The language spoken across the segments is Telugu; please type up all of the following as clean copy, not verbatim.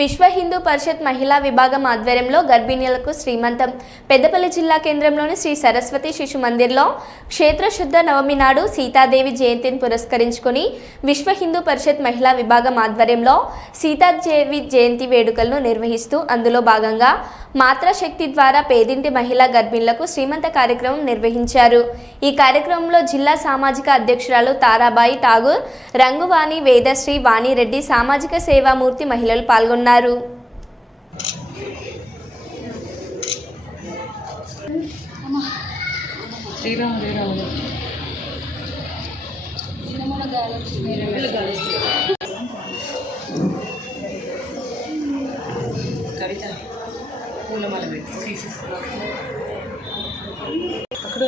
విశ్వ హిందూ పరిషత్ మహిళా విభాగం ఆధ్వర్యంలో గర్భిణీలకు శ్రీమంతం పెద్దపల్లి జిల్లా కేంద్రంలోని శ్రీ సరస్వతి శిశు మందిర్లో క్షేత్రశుద్ధ నవమి నాడు సీతాదేవి జయంతిని పురస్కరించుకొని విశ్వ హిందూ పరిషత్ మహిళా విభాగం ఆధ్వర్యంలో సీతాదేవి జయంతి వేడుకలను నిర్వహిస్తూ అందులో భాగంగా మాతృశక్తి ద్వారా పేదింటి మహిళా గర్భిణులకు శ్రీమంత కార్యక్రమం నిర్వహించారు। ఈ కార్యక్రమంలో జిల్లా సామాజిక అధ్యక్షురాలు తారాబాయి ఠాగూర్, రంగువాణి, వేదశ్రీ, వాణిరెడ్డి, సామాజిక సేవామూర్తి మహిళలు పాల్గొన్నారు। అక్కడ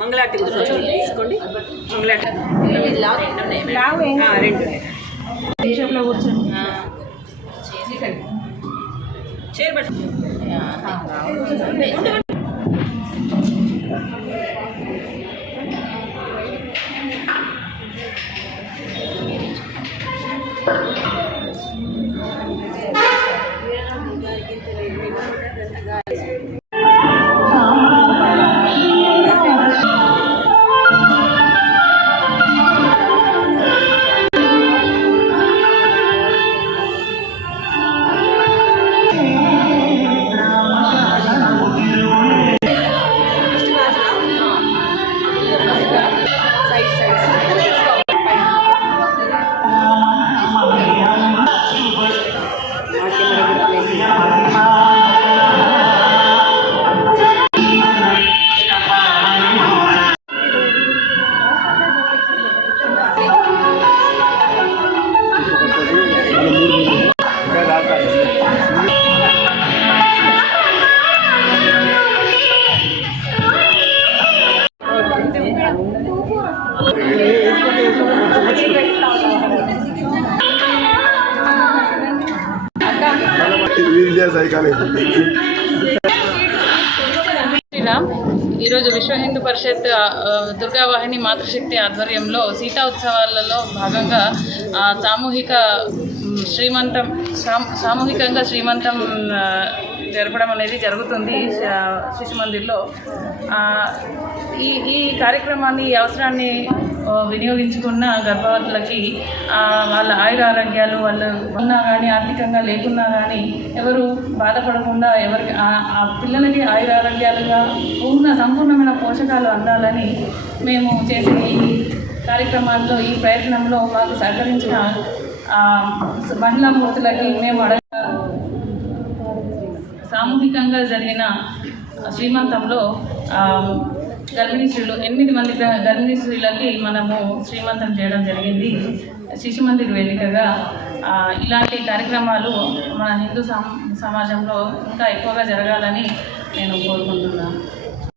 మంగళాటి తీసుకోండి। మంగళాటి రెండు కూర్చోండి, చేరబట్టి ఈరోజు విశ్వ హిందూ పరిషత్ దుర్గావాహిని మాతృశక్తి ఆధ్వర్యంలో సీతా ఉత్సవాలలో భాగంగా సామూహికంగా శ్రీమంతం జరపడం అనేది జరుగుతుంది శిశు మందిర్లో। ఈ కార్యక్రమాన్ని, ఈ అవసరాన్ని వినియోగించుకున్న గర్భవతులకి వాళ్ళ ఆయుర ఆరోగ్యాలు, వాళ్ళు ఉన్నా కానీ ఆర్థికంగా లేకున్నా కానీ ఎవరు బాధపడకుండా ఎవరికి ఆ పిల్లలకి ఆయుర ఆరోగ్యాలుగా సంపూర్ణమైన పోషకాలు అందాలని మేము చేసే ఈ కార్యక్రమాల్లో, ఈ ప్రయత్నంలో మాకు సహకరించిన మహిళా మూర్తులకి మేము సామూహికంగా జరిగిన శ్రీమంతంలో గర్భిణీ స్త్రీలు 8 మంది గర్భిణీ స్త్రీలకి మనము శ్రీమంతం చేయడం జరిగింది। శిశు మందిర్ వేదికగా ఇలాంటి కార్యక్రమాలు మన హిందూ సమాజంలో ఇంకా ఎక్కువగా జరగాలని నేను కోరుకుంటున్నాను.